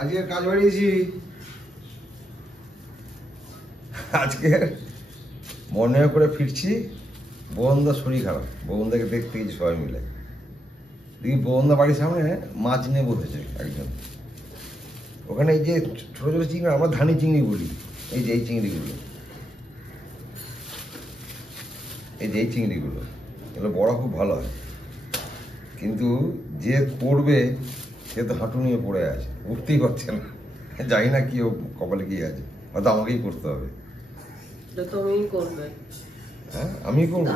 আজকে কাজ বাড়িয়েছি। আজকে মনে করে ফিরছি, বোনদার শরীর খারাপ, বোনদাকে দেখতে গেছি সবাই মিলে। দেখি বোনদা বাড়ির সামনে মাছ নিয়ে বসেছে একজন। ওখানে এই যে ছোটো ছোটো চিংড়ি, আমরা ধানি চিংড়ি বলি, এই যে এই চিংড়িগুলো, এই যে এই চিংড়িগুলো, এগুলো বড় খুব ভালো হয়। কিন্তু যে করবে সে তো হাঁটু নিয়ে পড়ে আছে, উঠতেই পারছে না। জানি না কি ও কপালে কি আছে, হয়তো আমাকেই করতে হবে। হ্যাঁ আমি করবো,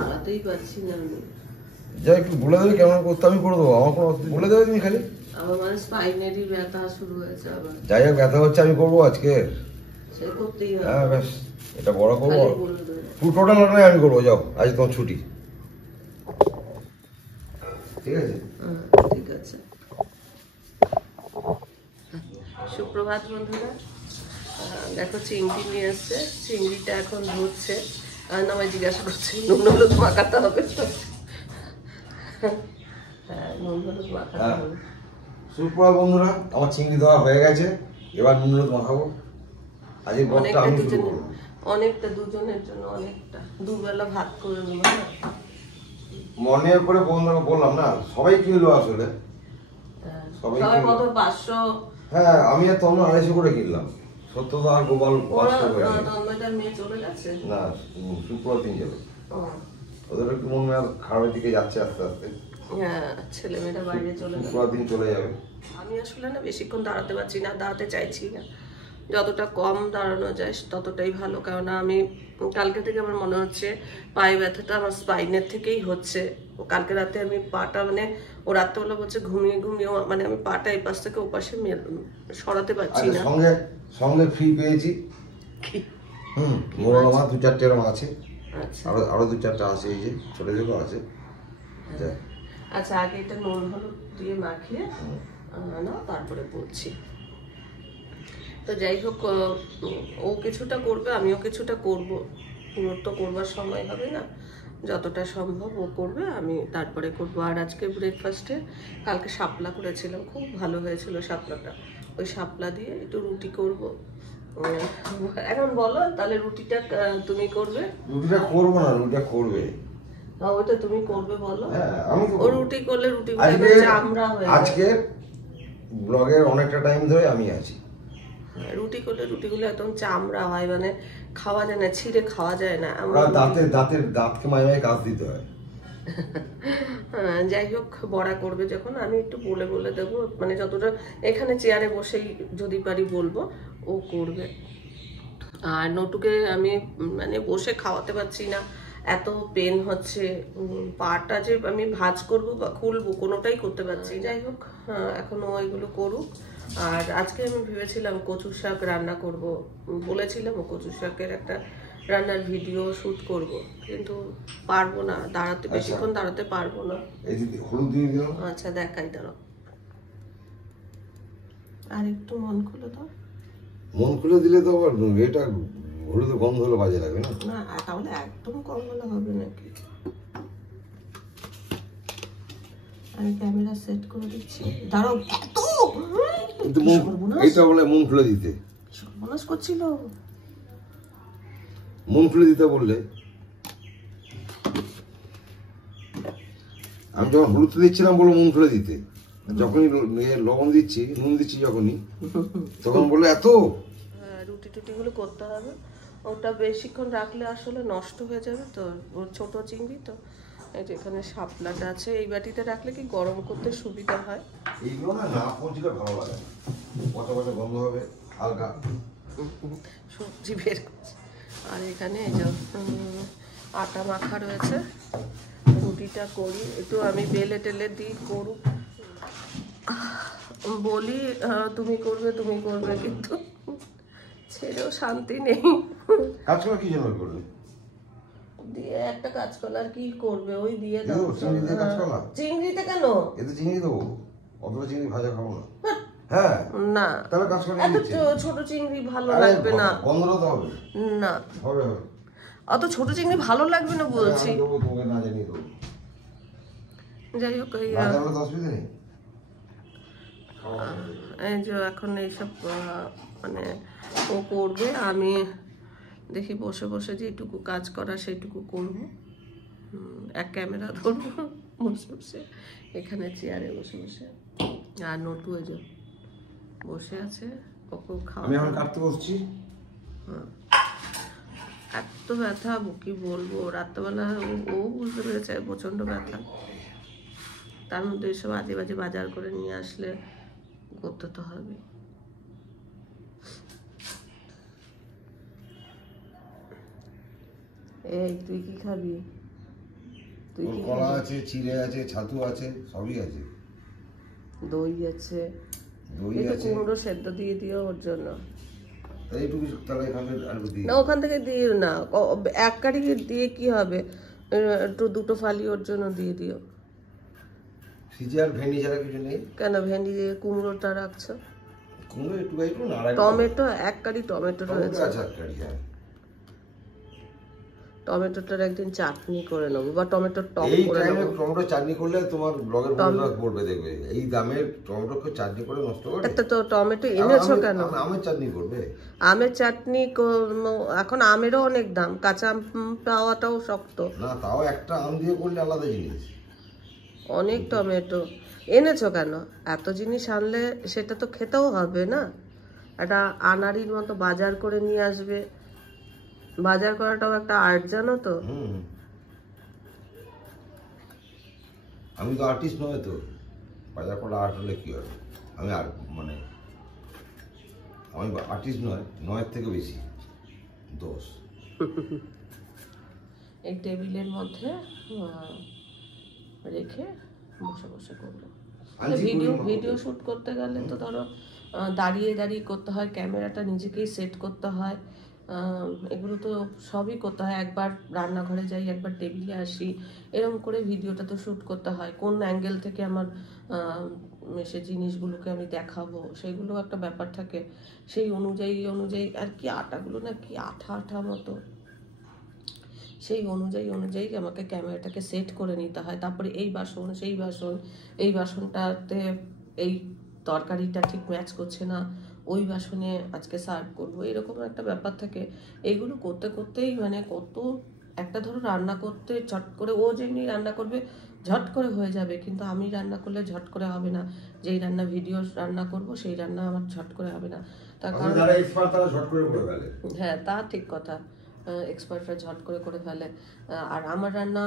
যা একটু বলে দেবে কেমন করতে, আমি করে দেবো। আমার কোনো বলে দেবে তুমি খালি। আমার মানে স্পাইনেরই ব্যথা শুরু হয়েছে আবার। যাই হোক ব্যথা হচ্ছে, আমি করবো আজকে। হ্যাঁ ব্যাস, এটা বড় করবো। টোটাল নয় আমি করবো, যাও আজ তোমার ছুটি। ঠিক আছে ঠিক আছে। সুপ্রভাত বন্ধুরা, দেখো চিংড়ি নিয়ে এসছে। চিংড়িটা এখন ধরছে, আমায় জিজ্ঞাসা করছে নুন হলুদ মাখাতে হবে তো। হ্যাঁ নুন হলুদ মাখাতে হবে। সুপ্রভাত বন্ধুরা, আমার চিংড়ি দেওয়া হয়ে গেছে, এবার নুন হলুদ মাখাবো। আজকে অনেকটা দুজনের জন্য, অনেকটা দুবেলা ভাত করে নেবো না। মনে করে বন্ধুরা বললাম না, সবাই কিনলো আসলে, সবাই কত 500। হ্যাঁ আমি আর তখন 250 করে কিনলাম। সত্য তো আর গোপাল 500 করে মেয়ে চলে যাচ্ছে না, শুক্রবার দিন যাবে। ওদের একটু মন খারাপের দিকে যাচ্ছে আস্তে আস্তে। হ্যাঁ ছেলে মেয়েরা বাইরে চলে যাবে, শুক্রবার দিন চলে যাবে। আমি আসলে না বেশিক্ষণ দাঁড়াতে পারছি না, দাঁড়াতে চাইছি না। যতটা কম দাঁড়ানো যায় ততটাই ভালো, কেননা আমি কালকে থেকে আমার মনে হচ্ছে পায়ে ব্যথাটা আমার স্পাইনের থেকেই হচ্ছে। কালকে রাতে আমি পাটা মানে ও রাত্রেবেলা বলছে ঘুমিয়ে ঘুমিয়ে মানে আমি পাটা এই পাশ থেকে ও পাশে সরাতে পারছি না। সঙ্গে সঙ্গে ফ্রি পেয়েছি। মোরলা মাছ 2-4টে এরকম আছে। আচ্ছা আরো 2-4টা আছে, এই যে ছোট ছোট আছে। আচ্ছা আগে এটা নুন হলুদ দিয়ে মাখিয়ে না, তারপরে বলছি। তো যাই হোক, ও কিছুটা করবে, আমিও কিছুটা করব। পুরো তো করবার সময় হবে না, যতটা সম্ভব ও করবে, আমি তারপরে করব। আর আজকে ব্রেকফাস্টে কালকে শাপলা করেছিলাম, খুব ভালো হয়েছিল শাপলাটা। ওই শাপলা দিয়ে একটু রুটি করব। এখন বলো তাহলে রুটিটা তুমি করবে? রুটিটা করবো না, রুটিটা করবে। ওটা তুমি করবে বলো। ও রুটি করলে রুটিগুলো চামড়া হয়ে যায়। আজকে ব্লগের অনেকটা টাইম ধরে আমি আছি। রুটি করলে রুটিগুলো একদম চামড়া হয়, মানে খাওয়া যায় না, ছিঁড়ে খাওয়া যায় না। দাঁতকে মাঝে মাঝে কাজ দিতে হয়। যাই হোক, বড়া করবে যখন আমি একটু বলে বলে দেবো, মানে যতটা এখানে চেয়ারে বসেই যদি পারি বলবো, ও করবে। আর নটুকে আমি মানে বসে খাওয়াতে পারছি না, এত পেন হচ্ছে। পাটা যে আমি ভাঁজ করবো বা খুলবো কোনোটাই করতে পারছি। যাই হোক, এখন ও এগুলো করুক। আর আজকে আমি ভেবেছিলাম কচু শাক রান্না করব, বলেছিলাম ও কচু শাকের একটা রান্নার ভিডিও শুট করব, কিন্তু পারবো না দাঁড়াতে, বেশিক্ষণ দাঁড়াতে পারবো না। আচ্ছা দেখাই, দাঁড়াও আর একটু মন খুলে দাও। মন খুলে দিলে তো আবার এটা হলুদ গন্ধ হলে বাজে লাগবে না। না তাহলে একদম কম হলে হবে নাকি? আমি ক্যামেরা সেট করে দিচ্ছি, দাঁড়াও। এত এইটা বলে মন খুলে দিতে, সর্বনাশ করছিল। মন খুলে দিতে বললে, আমি যখন হলুদ দিচ্ছিলাম বলে মন খুলে দিতে, যখনই লবণ দিচ্ছি নুন দিচ্ছি যখনই, তখন বলে এত। রুটি টুটিগুলো করতে হবে, ওটা বেশিক্ষণ রাখলে আসলে নষ্ট হয়ে যাবে। তো ওর ছোট চিংড়ি তো, এই যে এখানে শাপলাটা আছে, এই বাটিতে রাখলে কি গরম করতে সুবিধা হয়। এইগুলো না পৌঁছলে ভালো লাগে, পচা পচা গন্ধ হবে হালকা। সবজি বের করছি। আর এখানে এই যে আটা মাখা রয়েছে, রুটিটা করি একটু, আমি বেলে টেলে দিই, করুক। বলি তুমি করবে তুমি করবে, কিন্তু ছেড়েও শান্তি নেই। কাজগুলো কি জন্য করবে? দিয়ে একটা কাজ করলে আর কি করবে, ওই দিয়ে দাও। চিংড়িতে কেন? এতে চিংড়ি দেবো, অতটা চিংড়ি ভাজা খাবো না। হ্যাঁ না, তাহলে কাজ করে এত ছোট চিংড়ি ভালো লাগবে না। গন্ধটা তো হবে না, হবে অত ছোট চিংড়ি ভালো লাগবে না বলছি। না জানি তো, যাই হোক, এই যে এখন এইসব মানে ও করবে, আমি দেখি বসে বসে যেটুকু কাজ করা সেইটুকু করবো। এক ক্যামেরা ধরবো বসে বসে এখানে চেয়ারে বসে বসে। আর নটু এই যে বসে আছে, ওকে খাওয়া। আমি এখন কাটতে বসছি। এত ব্যথা কি বলবো, রাত্রেবেলা ও বুঝতে পেরেছে প্রচন্ড ব্যথা। তার মধ্যে এসব আজে বাজে বাজার করে নিয়ে আসলে করতে তো হবে। এই তুই কি খাবি? তুই কি কলা আছে, চিড়ে আছে, ছাতু আছে, সবই আছে, দই আছে, দই একটু আছে। কুমড়ো সেদ্ধ দিয়ে দিও ওর জন্য। এইটুকু তাহলে এখানে আর দিই না ওখান থেকে দিয়ে না, এক কাঠি দিয়ে কি হবে, একটু দুটো ফালি ওর জন্য দিয়ে দিও। সিজে আর ভেন্ডি ছাড়া কিছু নেই। কেন ভেন্ডি দিয়ে কুমড়োটা রাখছো? কুমড়ো একটু একটু না, টমেটো এক কাঠি টমেটো রয়েছে, আচ্ছা কাটি। হ্যাঁ, টমেটোটার একদিন চাটনি করে নেবো, বা টমেটোর টক এই করে টাইমে নেবো। টমেটো চাটনি করলে তোমার ব্লগের বন্ধুরা পড়বে, দেখবে এই দামের টমেটো চাটনি করে নষ্ট করে। একটা তো টমেটো এনেছো কেন? আমের চাটনি করবে? আমের চাটনি এখন আমেরও অনেক দাম, কাঁচা আম পাওয়াটাও শক্ত। না তাও একটা আম দিয়ে করলে আলাদা জিনিস। অনেক টমেটো এনেছো কেন? এত জিনিস আনলে সেটা তো খেতেও হবে না। একটা আনাড়ির মতো বাজার করে নিয়ে আসবে, বাজার করাটাও একটা আর্ট, জানো তো। আমি তো আর্টিস্ট নয় তো, বাজার করা আর্ট হলে কি হবে? আমি আর মানে আমি আর্টিস্ট নয়, নয়ের থেকে বেশি 10। এই টেবিলের মধ্যে রেখে বসে বসে করবো। ভিডিও শুট করতে গেলে তো ধরো দাঁড়িয়ে দাঁড়িয়ে করতে হয়, ক্যামেরাটা নিজেকেই সেট করতে হয়, এগুলো তো সবই করতে হয়। একবার রান্নাঘরে যাই, একবার টেবিলে আসি, এরকম করে ভিডিওটা তো শ্যুট করতে হয়। কোন অ্যাঙ্গেল থেকে আমার সে জিনিসগুলোকে আমি দেখাবো, সেগুলো একটা ব্যাপার থাকে। সেই অনুযায়ী আর কি আটাগুলো না কি আঠা আঠা মতো, সেই অনুযায়ী আমাকে ক্যামেরাটাকে সেট করে নিতে হয়। তারপরে এই বাসন সেই বাসন, এই বাসনটাতে এই তরকারিটা ঠিক ম্যাচ করছে না, ওই বাসনে আজকে সার্ভ করবো, এরকম একটা ব্যাপার থাকে। এইগুলো করতে করতেই মানে কত একটা ধরো রান্না করতে ঝট করে, ও যেমনি রান্না করবে ঝট করে হয়ে যাবে, কিন্তু আমি রান্না করলে ঝট করে হবে না। যেই রান্না ভিডিও রান্না করব সেই রান্না আমার ঝট করে হবে না। তার কারণ হ্যাঁ, তা ঠিক কথা, এক্সপার্টরা ঝট করে ফেলে, আর আমার রান্না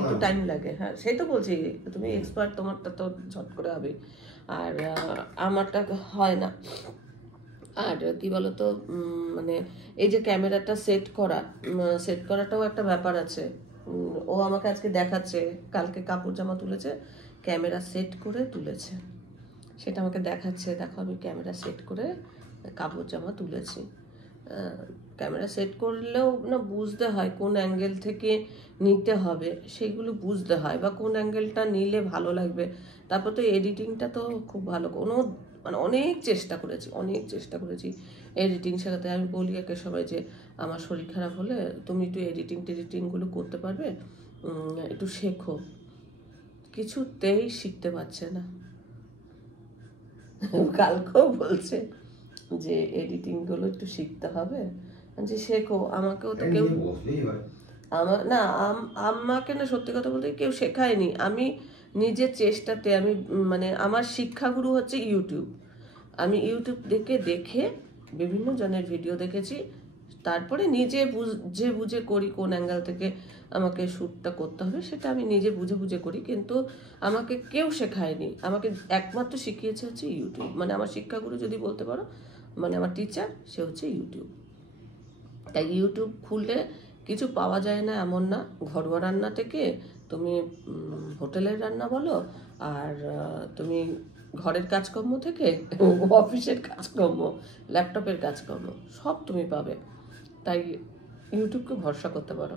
একটু টাইম লাগে। হ্যাঁ সেই তো বলছি, তুমি এক্সপার্ট, তোমারটা তো ঝট করে হবে, আর আমারটা হয় না। আর কি বলতো, মানে এই যে ক্যামেরাটা সেট করাটাও একটা ব্যাপার আছে। ও আমাকে আজকে দেখাচ্ছে, কালকে কাপড় জামা তুলেছে, ক্যামেরা সেট করে তুলেছে, সেটা আমাকে দেখাচ্ছে, দেখো আমি ক্যামেরা সেট করে কাপড় জামা তুলেছি। ক্যামেরা সেট করলেও না বুঝতে হয় কোন অ্যাঙ্গেল থেকে নিতে হবে, সেইগুলো বুঝতে হয়, বা কোন অ্যাঙ্গেলটা নিলে ভালো লাগবে। তারপর তো এডিটিংটা তো খুব ভালো, মানে অনেক চেষ্টা করেছি এডিটিং শেখাতে। আমি বলি একে সবাই যে আমার শরীর খারাপ হলে তুমি একটু টেডিটিংগুলো করতে পারবে, একটু শেখো। কিছুতেই শিখতে পারছে না, কালকেও বলছে যে এডিটিংগুলো একটু শিখতে হবে, যে শেখো। আমাকেও তো কেউ আমাকে না সত্যি কথা বলতে কেউ শেখায়নি, আমি নিজের চেষ্টাতে, আমি মানে আমার শিক্ষাগুরু হচ্ছে ইউটিউব। আমি ইউটিউব দেখে বিভিন্ন জনের ভিডিও দেখেছি, তারপরে নিজে বুঝে করি কোন অ্যাঙ্গেল থেকে আমাকে শ্যুটটা করতে হবে, সেটা আমি নিজে বুঝে করি। কিন্তু আমাকে কেউ শেখায়নি, আমাকে একমাত্র শিখিয়েছে হচ্ছে ইউটিউব। মানে আমার শিক্ষাগুরু যদি বলতে পারো, মানে আমার টিচার, সে হচ্ছে ইউটিউব। তাই ইউটিউব খুললে কিছু পাওয়া যায় না এমন না, ঘরোয়া রান্না থেকে তুমি হোটেলের রান্না বলো, আর তুমি ঘরের কাজকর্ম থেকে অফিসের কাজকর্ম, ল্যাপটপের কাজকর্ম, সব তুমি পাবে। তাই ইউটিউবকে ভরসা করতে পারো,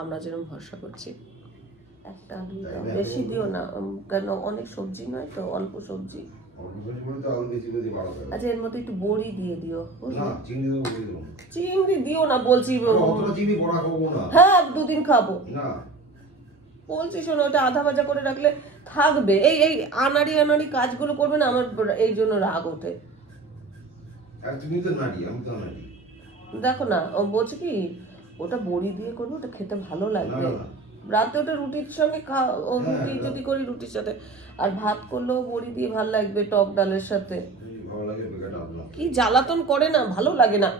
আমরা যেরকম ভরসা করছি। একটা বেশি দিও না, কেন অনেক সবজি নয় তো, অল্প সবজি। আচ্ছা এর মধ্যে একটু বড়ি দিয়ে দিও, চিংড়ি দিও না বলছি। হ্যাঁ 2 দিন খাবো। বলছি শোনো, ওটা আধা ভাজা করে রাখলে থাকবে। এই এই আনাড়ি আনাড়ি কাজগুলো করবে না, আমার এই জন্য রাগ ওঠে। তুমি তো নাড়ি, আমি তো নাড়ি। দেখো না, ও বলছে কি ওটা বড়ি দিয়ে করবে, ওটা খেতে ভালো লাগবে। রাতে ওটা রুটির সঙ্গে রুটি যদি করি রুটির সাথে, আর ভাত করলেও বড়ি দিয়ে ভালো লাগবে টক ডালের সাথে। কি জ্বালাতন করে না, ভালো লাগে না।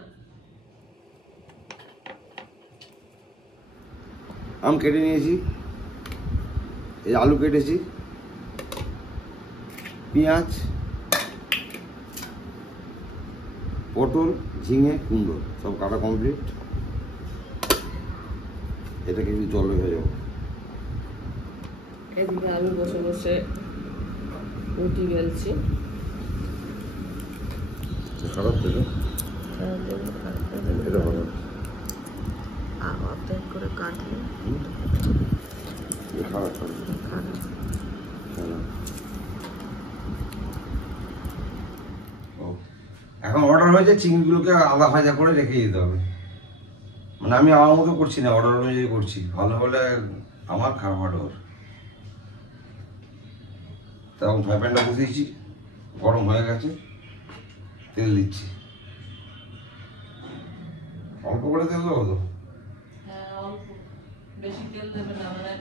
আম কেটে নিয়েছি, এই আলু কেটেছি, পেঁয়াজ, পটল, ঝিঙে, কুমড়ো সব কাটা কমপ্লিট। এটাকে একটু জল হয়ে যাবো। এদিকে আমি বসে বসে রুটি বেলছি। খারাপ থেকে এটা ভালো অর্ধেক করে কাটলে খারাপ এখন অর্ডার হয়েছে, চিংড়িগুলোকে আধা ভাজা করে রেখে দিতে হবে। মানে আমি আমার মতো করছি না, অর্ডার অনুযায়ী করছি। ভালো হলে আমার, খারাপ হলে ওর। তখন ফ্রাই প্যানটা বসিয়েছি, গরম হয়ে গেছে, তেল দিচ্ছি। অল্প করে তেল দেবো তো? হ্যাঁ অল্প, বেশি তেল দেবে না, মানে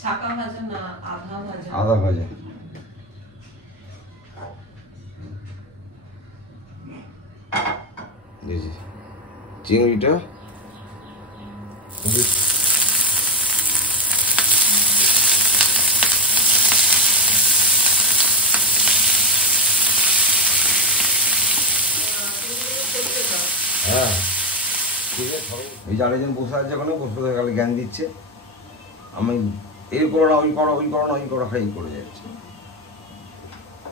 ছাকা ভাজা না, আধা ভাজা। আধা ভাজা। চিংড়িটা হ্যাঁ, এই যে আরেকজন বসে আছে, ওখানে বসে গেলে জ্ঞান দিচ্ছে, আমি এই করো না, ওই করো, ওই করো না, ওই করো, খাই করে যাচ্ছে।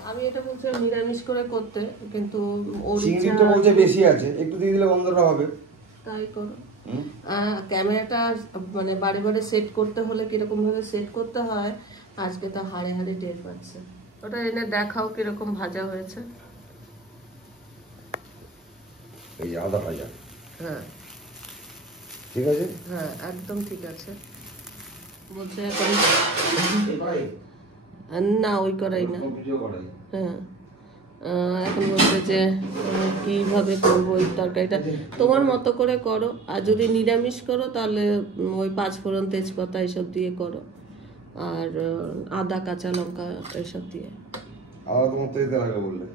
আমি এটা বলছিলাম নিরামিষ করে করতে, কিন্তু চিংড়িটা বলছে বেশি আছে, একটু দিয়ে দিলে গন্ধটা হবে। তাই করো। ক্যামেরাটা মানে বারে বারে সেট করতে হলে কিরকম ভাবে সেট করতে হয়, আজকে তো হাড়ে হাড়ে টের পাচ্ছে। ওটা এনে দেখাও কিরকম ভাজা হয়েছে। এই আদা ভাজা, হ্যাঁ ঠিক আছে, হ্যাঁ একদম ঠিক আছে। বলছে এখন না ওই করাই না, হ্যাঁ এখন বলছে যে কিভাবে করবো ওই তরকারিটা, তোমার মতো করে করো। আর যদি নিরামিষ করো তাহলে ওই 5 ফোড়ন তেজপাতা এসব দিয়ে করো, আর আদা কাঁচা লঙ্কা এসব দিয়ে। আদা তোমার তো দিতে লাগে বললে,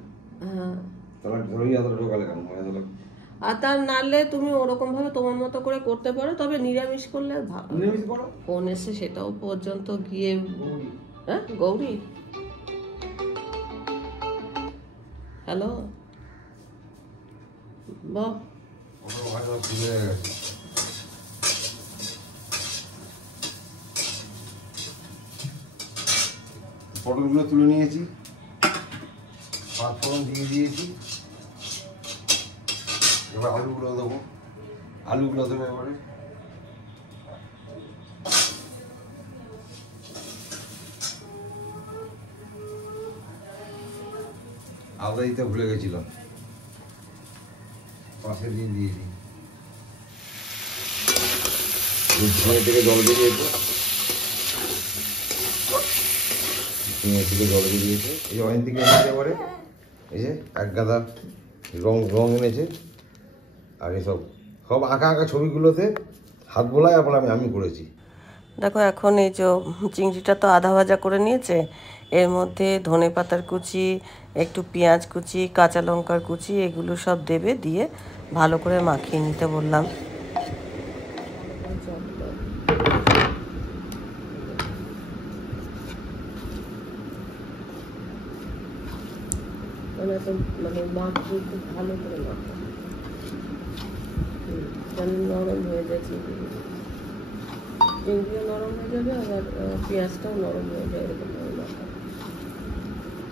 হ্যাঁ তাহলে ধরেই আদা ঢোকালে কেন? আর তার নাহলে তুমি ওরকম ভাবে তোমার মতো করে করতে পারো, তবে নিরামিষ করলে ভালো। ফোন এসে সেটাও পর্যন্ত গিয়ে, হ্যাঁ গৌরী, হ্যালো বাহ, পটলগুলো তুলে নিয়েছি, 5 ফোড়ন দিয়ে দিয়েছি। এবার আলুগুলো দেবো, আলুগুলো দেবো এবারে। আদা দিতে ভুলে গেছিলাম, পাশে দিয়ে দিয়েছি। ঝিঙে থেকে জল বেরিয়েছে, ঝিঙে থেকে জল বেরিয়েছে। এই অয়েন থেকে এনেছে এবারে, এই যে এক গাদা রং এনেছে। আর এসব সব আঁকা আঁকা ছবিগুলোতে হাত বোলায় বলে আমি করেছি। দেখো এখন এই যে চিংড়িটা তো আধা ভাজা করে নিয়েছে, এর মধ্যে ধনে পাতার কুচি, একটু পেঁয়াজ কুচি, কাঁচা লঙ্কার কুচি, এগুলো সব দেবে, দিয়ে ভালো করে মাখিয়ে নিতে বললাম। মানে মাখতে একটু ভালো করে মাখো, নরম হয়ে যায় চিংড়িও নরম হয়ে যাবে, আবার পেঁয়াজটাও নরম হয়ে যায়। এরকম ভাবে মাখা,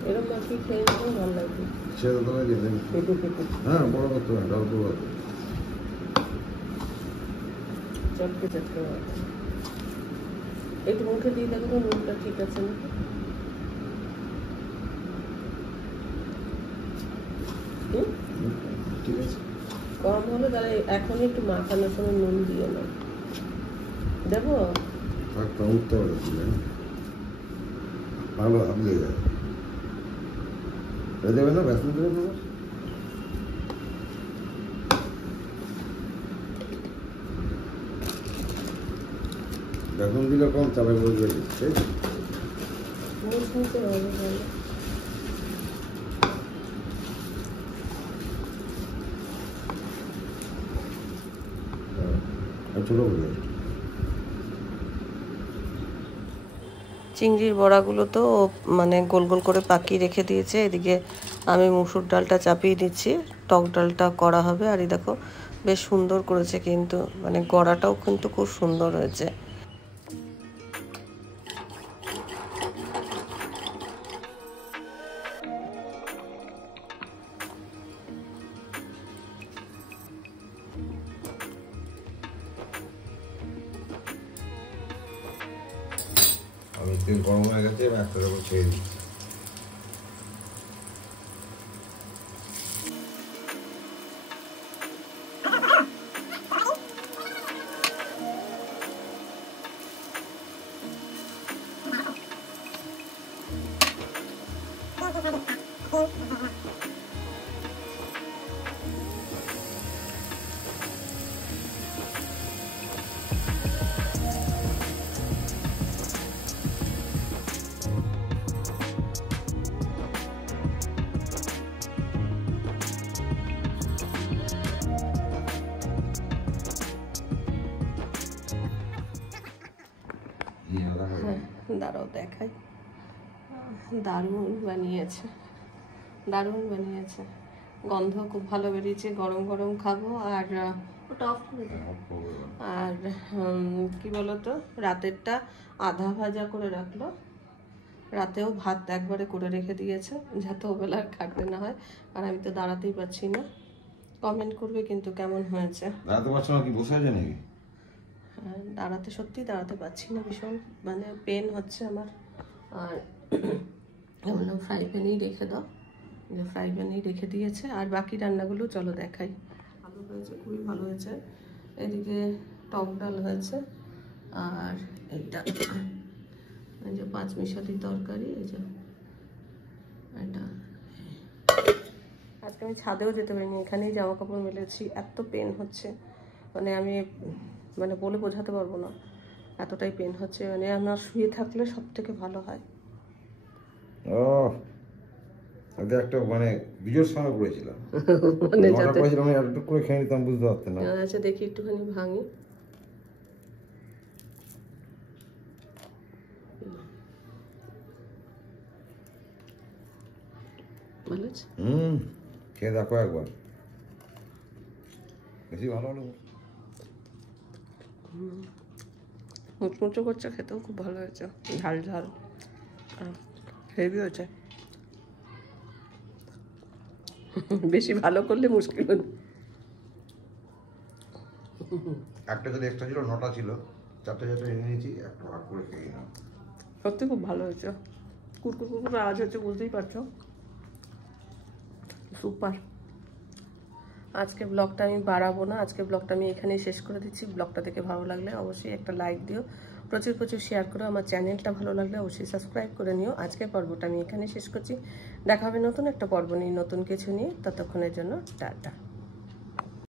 এরকম মাখিয়ে খেয়ে নিতেও ভালো লাগবে। হ্যাঁ বড় করতে হবে, ডাল বড় চটকে চটকে মাখা। একটু মুখে দিয়ে দেখো তো নুনটা ঠিক আছে না। ঠিক আছে, কম হলে তাহলে এখনই একটু মাখানোর সময় নুন দিয়ে নাও। দেবো একদম উঠতে পারে ভালো আপনি যায় দেবে না বেসন দেবে না বেসন দিলে কম চাপে বসবে ঠিক ছোটো করে চিংড়ির বড়াগুলো তো মানে গোল গোল করে পাকিয়ে রেখে দিয়েছে। এদিকে আমি মুসুর ডালটা চাপিয়ে দিচ্ছি, টক ডালটা করা হবে। আর এই দেখো বেশ সুন্দর করেছে, কিন্তু মানে গড়াটাও কিন্তু খুব সুন্দর হয়েছে। আমি তেল গরম হয়ে গেছে এবার একটা করে ছেড়ে দিচ্ছি। দাঁড়াও দেখাই, দারুণ বানিয়েছে, দারুণ বানিয়েছে। গন্ধ খুব ভালো বেরিয়েছে, গরম গরম খাবো। আর ওটা অফ করে দাও। আর কি বলতো, রাতেরটা আধা ভাজা করে রাখলো, রাতেও ভাত একবারে করে রেখে দিয়েছে যাতে ওবেলা আর খাটতে না হয়। আর আমি তো দাঁড়াতেই পারছি না। কমেন্ট করবে কিন্তু কেমন হয়েছে। দাঁড়াতে পারছো না কি, বসে আছে নাকি? দাঁড়াতে সত্যি দাঁড়াতে পারছি না, ভীষণ মানে পেন হচ্ছে আমার। আর বললাম ফ্রাই প্যানেই রেখে দাও, যে ফ্রাই প্যানেই রেখে দিয়েছে। আর বাকি রান্নাগুলো চলো দেখাই। ভালো হয়েছে, খুবই ভালো হয়েছে। এদিকে টক ডাল হয়েছে, আর এইটা এই যে পাঁচমিশালি তরকারি, এই যে এটা। আজকে আমি ছাদেও যেতে পারিনি, এখানেই জামা কাপড় মেলেছি। এত পেন হচ্ছে, মানে আমি মানে বলে বোঝাতে পারবো না, এতটাই পেন হচ্ছে। মানে আমার শুয়ে থাকলে সব থেকে ভালো হয়। ও এটা একটা মানে বিজোর সময় করেছিলাম, মানে যাতে করেছিলাম একটু করে খেয়ে নিতাম, বুঝতে পারতেন না। আচ্ছা দেখি একটুখানি ভাঙি। ভালো আছে? খেয়ে দেখো একবার, বেশি ভালো হলো। মুচমুচো করছে, খেতেও খুব ভালো হয়েছে, ঝাল ঝাল হেভি হয়েছে। বেশি ভালো করলে মুশকিল। একটা যদি এক্সট্রা ছিল, 9টা ছিল, 4টে এনে নিয়েছি, একটা ভাগ করে খেয়ে নাও। সত্যি খুব ভালো হয়েছে, কুরকুর কুরকুর আওয়াজ হচ্ছে, বুঝতেই পারছো। সুপার। আজকে ব্লগটা আমি বাড়াবো না, আজকে ব্লগটা আমি এখানেই শেষ করে দিচ্ছি। ব্লগটা দেখে ভালো লাগলে অবশ্যই একটা লাইক দিও, প্রচুর প্রচুর শেয়ার করো। আমার চ্যানেলটা ভালো লাগলে অবশ্যই সাবস্ক্রাইব করে নিও। আজকের পর্বটা আমি এখানেই শেষ করছি। দেখা হবে নতুন একটা পর্ব নিয়ে, নতুন কিছু নিয়ে। ততক্ষণের জন্য টাটা।